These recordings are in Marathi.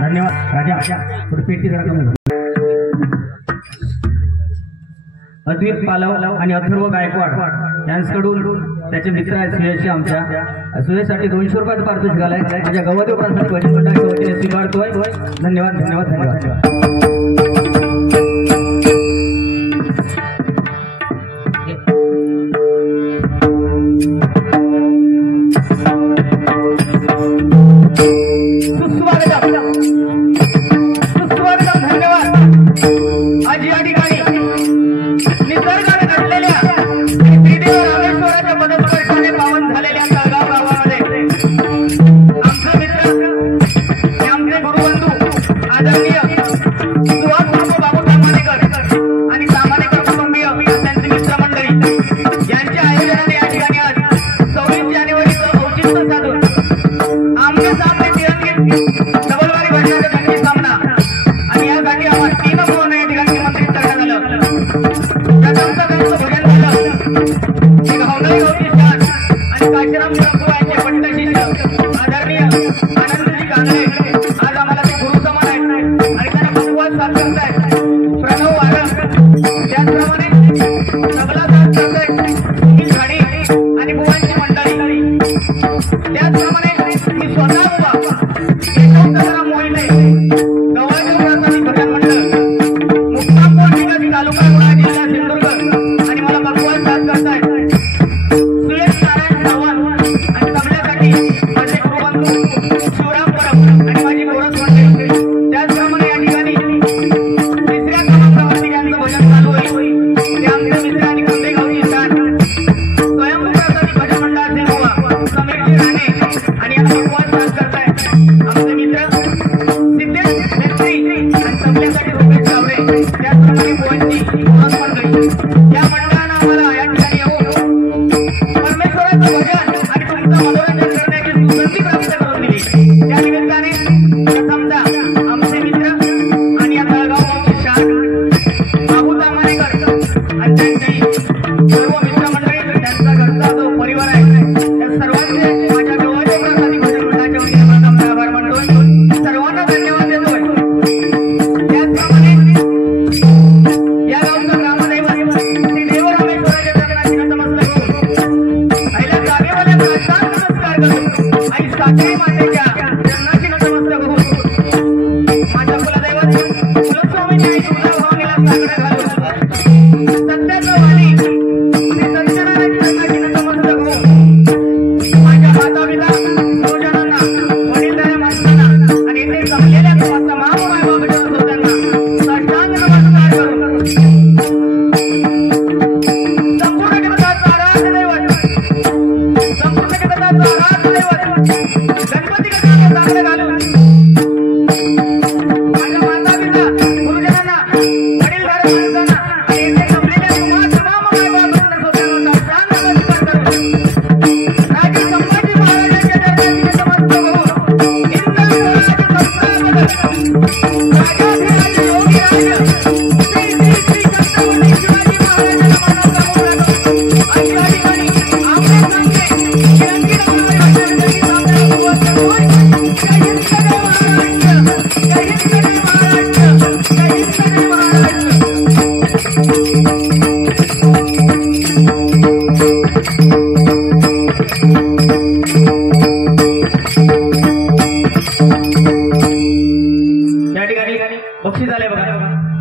धन्यवाद राजा. पेटी अद्वैत पालव आणि अथर्व गायकवाड यांच्याकडून त्याचे मित्र आहेत सुयश. आमच्या सुयशसाठी 200 रुपयाचा पारितोषिक आलाय. माझ्या गवदेव प्राथमिक बचत गटाच्या वतीने स्वीकारतोय. धन्यवाद धन्यवाद धन्यवाद. बक्षीस आले बघा.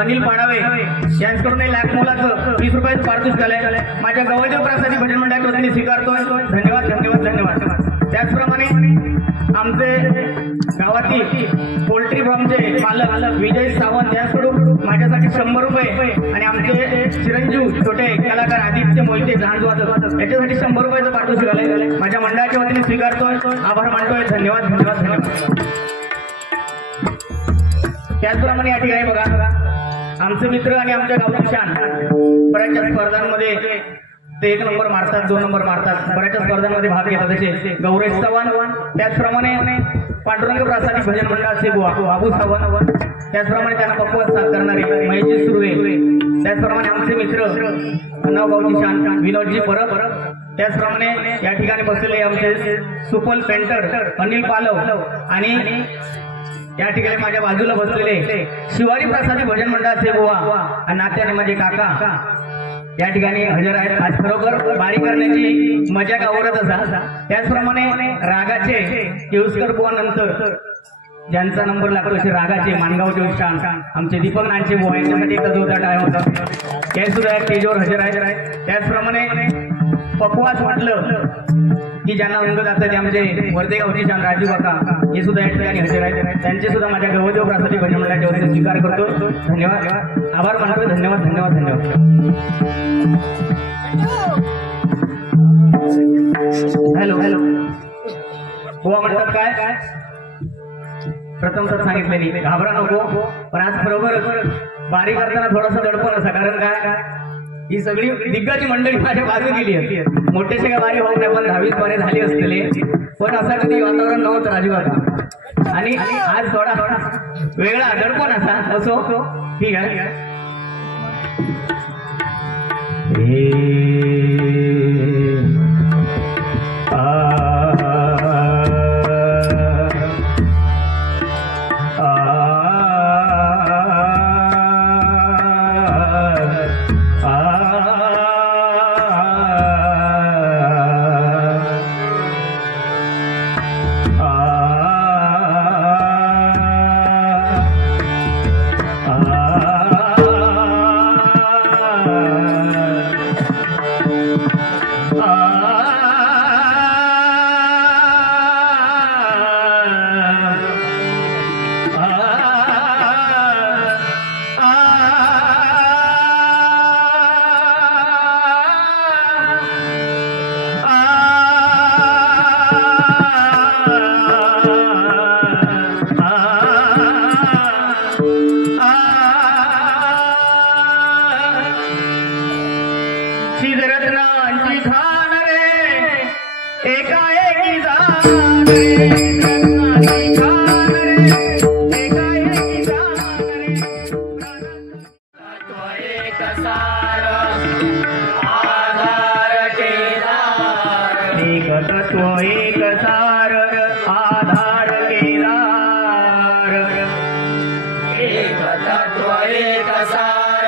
अनिल पाडावे यांच्याकडून लाख मोलाचं 20 रुपयाचं पारितोषिक आलंय. माझ्या गवदेव प्रासादी भजन मंडळाच्या वतीने स्वीकारतोय. धन्यवाद धन्यवाद धन्यवाद. त्याचप्रमाणे आमचे गावातील पोल्ट्री फार्मचे मालक विजय सावंत यांच्याकडून माझ्यासाठी 100 रुपये आणि आमचे चिरंजीव छोटे कलाकार आदित्य मोहिते झांजवादक याच्यासाठी 100 रुपयाचं पारितोषिक आलंय. माझ्या मंडळाच्या वतीने स्वीकारतोय. आभार मानतोय. धन्यवाद धन्यवाद धन्यवाद. त्याचप्रमाणे या ठिकाणी बघा आमचे मित्र आणि आमच्या गावची शान बऱ्याचशा स्पर्धांमध्ये ते 1 नंबर मारतात, 2 नंबर मारतात, बऱ्याचशा स्पर्धांमध्ये भाग घेतात. जसे गौरेश चव्हाण, त्याचप्रमाणे पांडुरंग प्रासादी भजन मंडळाचे बाबू चव्हाण, त्याचप्रमाणे त्यांना पक्वत साथ करणारे महेशजी सुर्वे, त्याचप्रमाणे आमचे मित्र नावगावची शान विनोदजी परब, त्याचप्रमाणे या ठिकाणी बसलेले आमचे सुपल पेंटर अनिल पालव आणि या ठिकाणी माझ्या बाजूला बसलेले शिवारी प्रसादी भजन मंडळाचे बुवा आणि नात्याने माझे काका या ठिकाणी हजर आहेत. आज खरोखर बारी करण्याची मजा गावरच असा. त्याचप्रमाणे रागाचे केळुसकर बुवा नंतर ज्यांचा नंबर लागतो असे रागाचे मानगावचे शान आमचे दीपक नानचे बुवा यांच्यासाठी एकदा जोरदार टाळ्या होता. ते सुद्धा स्टेजवर हजर आहेत. त्याचप्रमाणे पकवास म्हटलं की ज्यांना अंग जातं ते आमचे वर्धेगावचे शान राजू काका हे सुद्धा या ठिकाणी हजर आहेत. त्यांचे सुद्धा माझ्या गवदेव प्रासादी भजन मंडळाच्या वतीने स्वीकार करतो. धन्यवाद. आभार मानतो. धन्यवाद धन्यवाद धन्यवाद. हॅलो हॅलो बुवा म्हणतात काय प्रथम तर सांगितलेली घाबरा नको. पण आज बरोबर बारी करताना थोडासा दडपण असा. कारण काय ही सगळी दिग्गज मंडळी माझ्या बाजू गेली आहे. मोठेसे का बारी होऊन पण 10-20 बरे झाले असलेले, पण असं कधी वातावरण नव्हतं राजूबाबा. आणि आज थोडा वेगळा दडपण असा. असो ठीक आहे. रत्नांची खान रे एकाएकी जाण रे, रत्नांची खान रे एकाएकी जाण रे. तत्व एक सार आधार केदार, एक तत्व एक सार आधार केदार, एक तत्व एक सार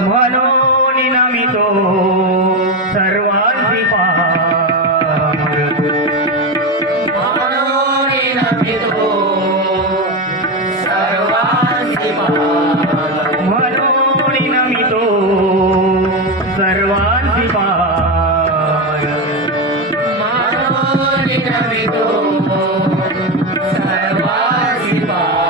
म्हणून नमितो सर्वांची पार, म्हणून नमितो सर्वांची पार, म्हणून नमितो सर्वांची पार, म्हणून नमितो सर्वांची पार.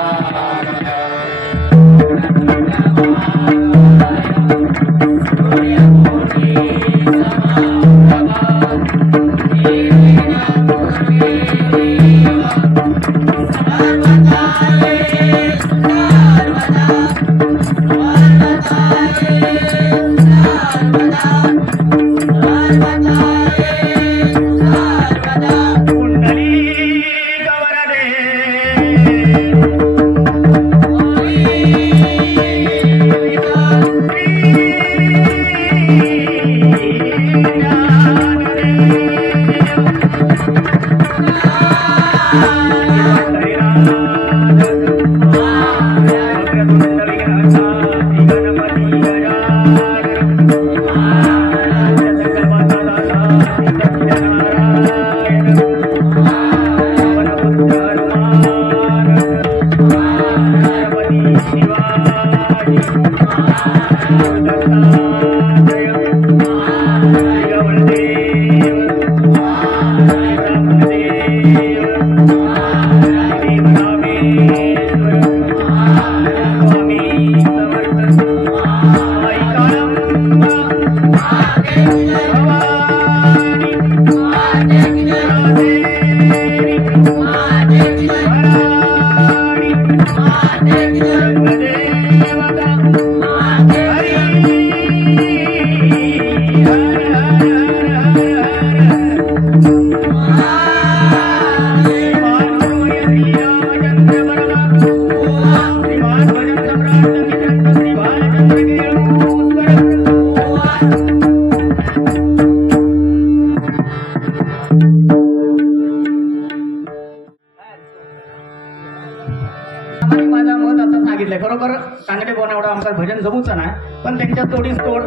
मागितले खरोखर कानडे बोन एवढा आमचं भजन जमूच नाही पण त्यांच्या तोडीच तोड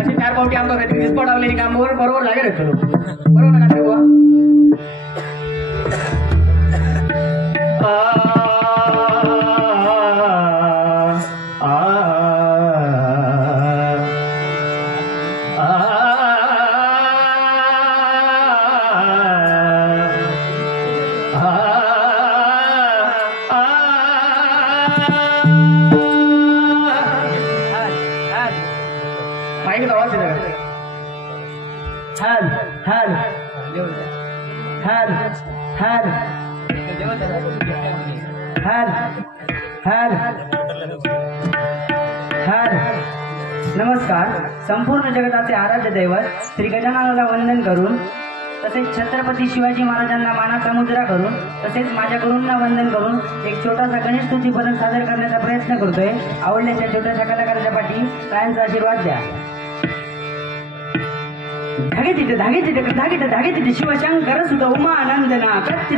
अशी 4 पावटी आमचं काहीतरी दिसपट आवलेली काम बरोबर जागे राहतो बरोबर ना कानडे बुवा नमस्कार. संपूर्ण जगताचे आराध्य दैवत श्री गजाननाला वंदन करून तसेच छत्रपती शिवाजी महाराजांना मानाचा मुद्रा करून तसेच माझ्या गुरूंना वंदन करून एक छोटासा गणेश स्तुती भजन सादर करण्याचा प्रयत्न करतोय. आवडल्याच्या छोट्याशा कलाकाराच्या पाठी कायमचा आशीर्वाद द्या. धागे शिवशंकर सुत उमानंदना कत्ति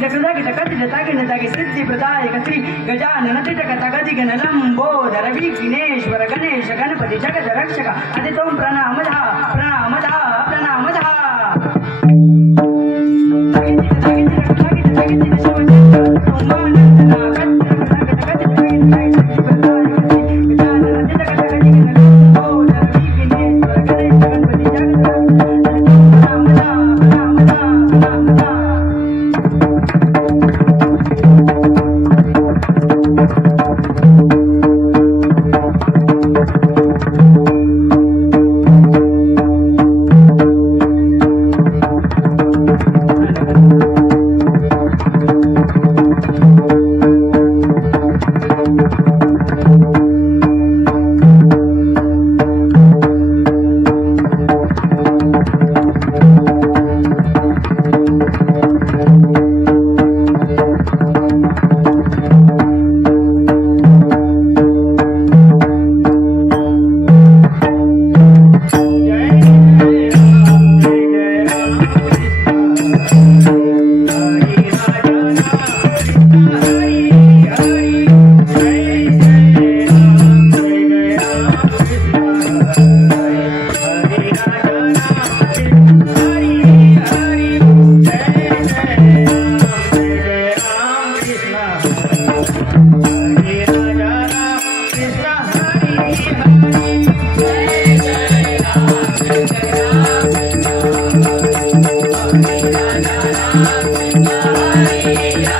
तागे सिद्धि प्रदायक श्री गजानन तिटक तगदि गण लंबोदर विघ्नेश्वर गणेश गणपति जगत रक्षक अति तोम प्रणाम धा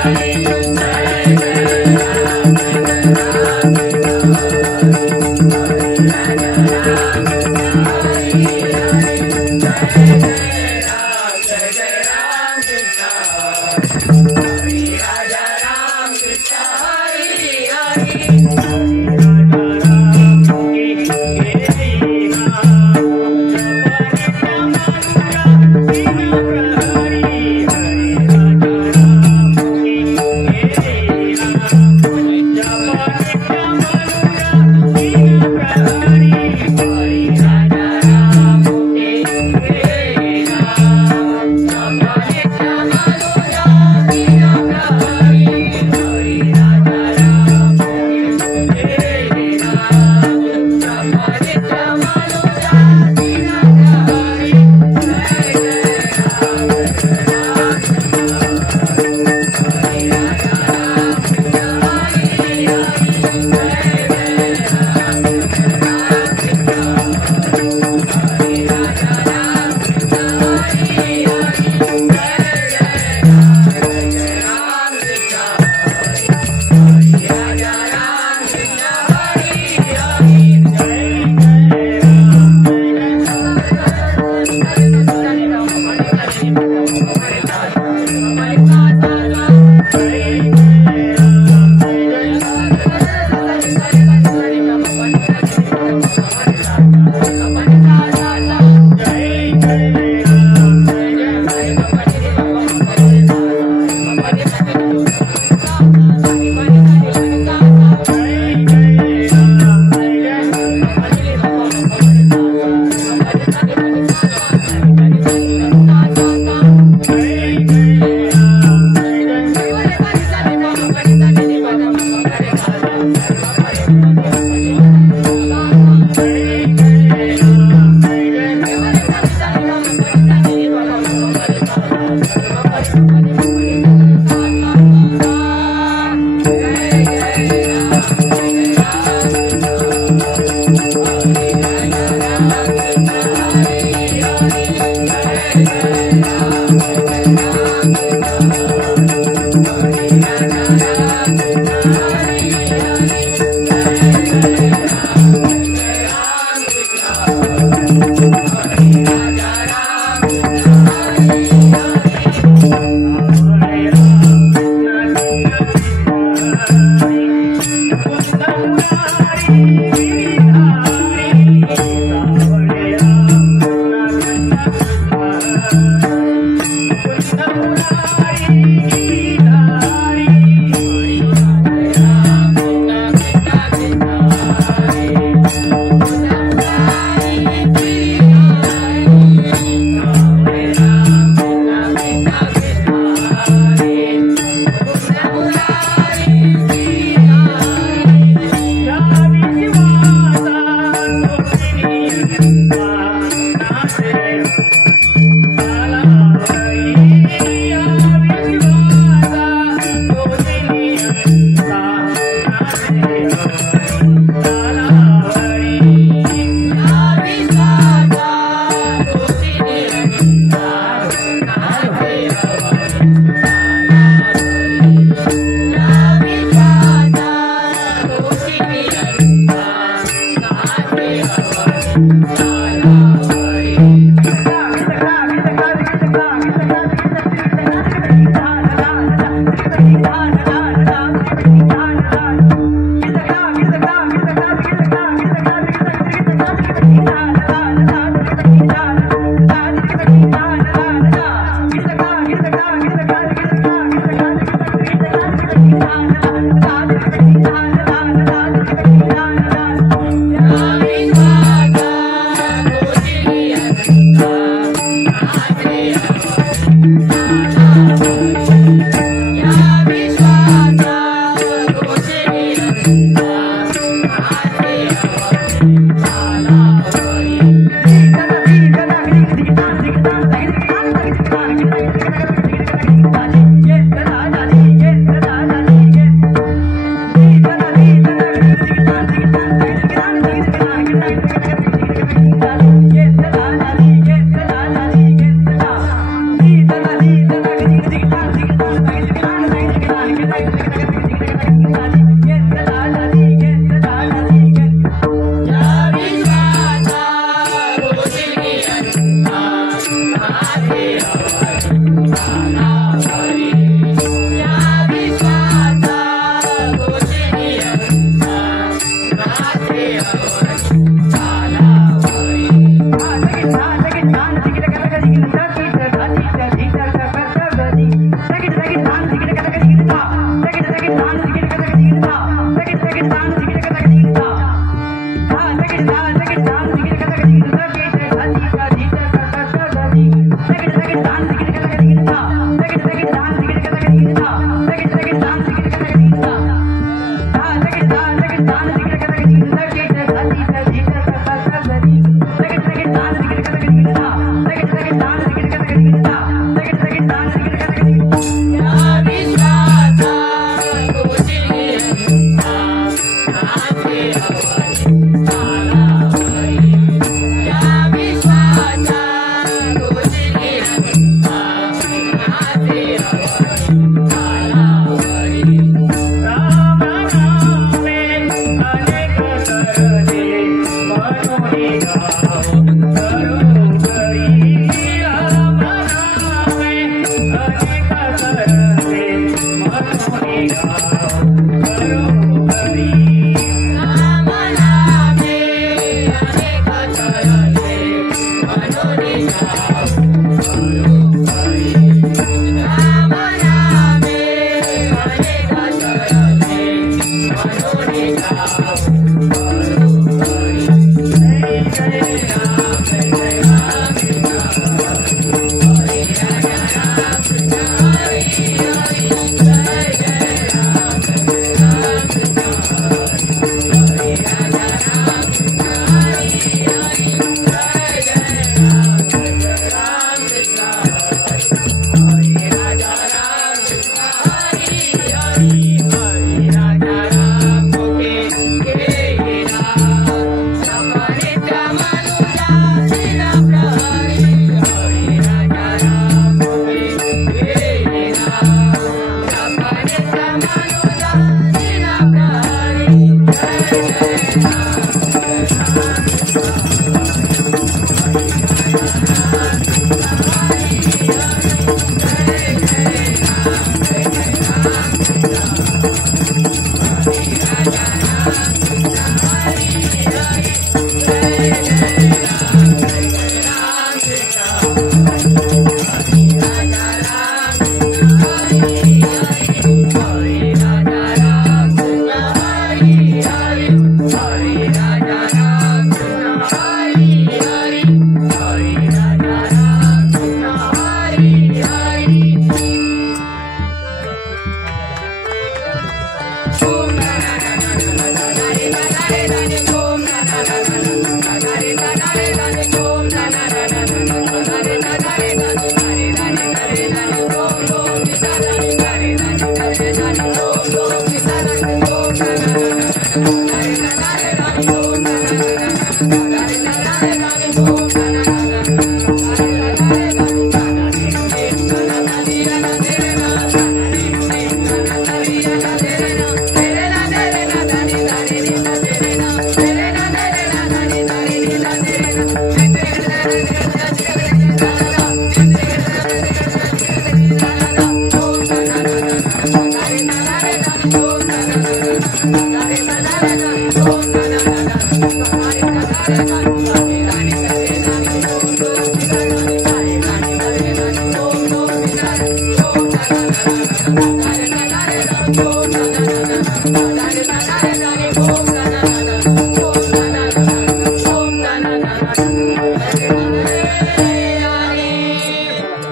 Hare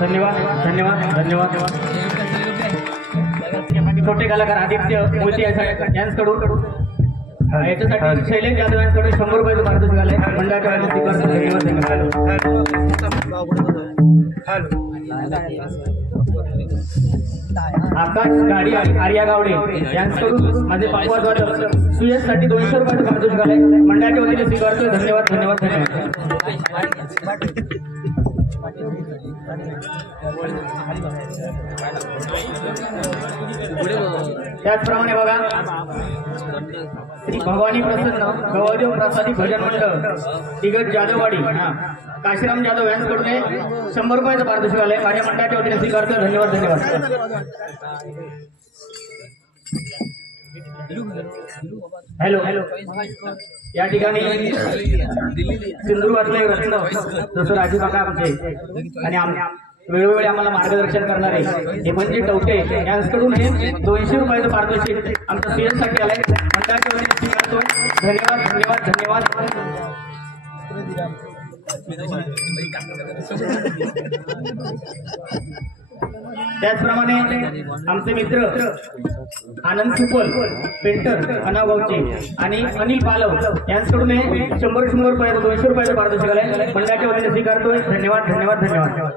धन्यवाद धन्यवाद धन्यवाद छोटे कलाकार आदित्य मोती यांच्याकडून याच्यासाठी शैलेश जाधव यांच्याकडे 100 रुपयाचं पारितोषिक आलंय मंडळाच्या आकाश गाडी आर्या गावडे यांच्याकडून माझे पापवाद्वारे सुयशसाठी 200 रुपयाचं पारितोषिक आलंय मंडळाच्या वतीने स्वीकारतोय धन्यवाद धन्यवाद धन्यवाद त्याचप्रमाणे बघा श्री भवानी प्रसन्न गवादेव प्रसादी भजन मंडळ दिग्गज जाधववाडी काशीराम जाधव यांच्याकडून 100 रुपयाचं पारितोषिक आलंय माझ्या मंडळाच्या वतीने स्वीकारतो धन्यवाद धन्यवाद हॅलो हॅलो या ठिकाणी सिंधुदुर्गातले रत्न जसं राजू काका आमचे आणि वेळोवेळी आम्हाला मार्गदर्शन करणारे हे म्हणजे टवटे यांच्याकडून हे 200 रुपयाचं पारितोषिक आमच्या सीएससाठी आलंय मंडळाच्या वतीने स्वीकारतो धन्यवाद धन्यवाद धन्यवाद त्याचप्रमाणे आमचे मित्र आनंद सुपल पेंटर अनागावचे आणि अनिल पालव यांच्याकडून 100 रुपयाचं 200 रुपयाचं पारितोषिक आलंय मंडळाच्या वतीने स्वीकारतोय धन्यवाद धन्यवाद धन्यवाद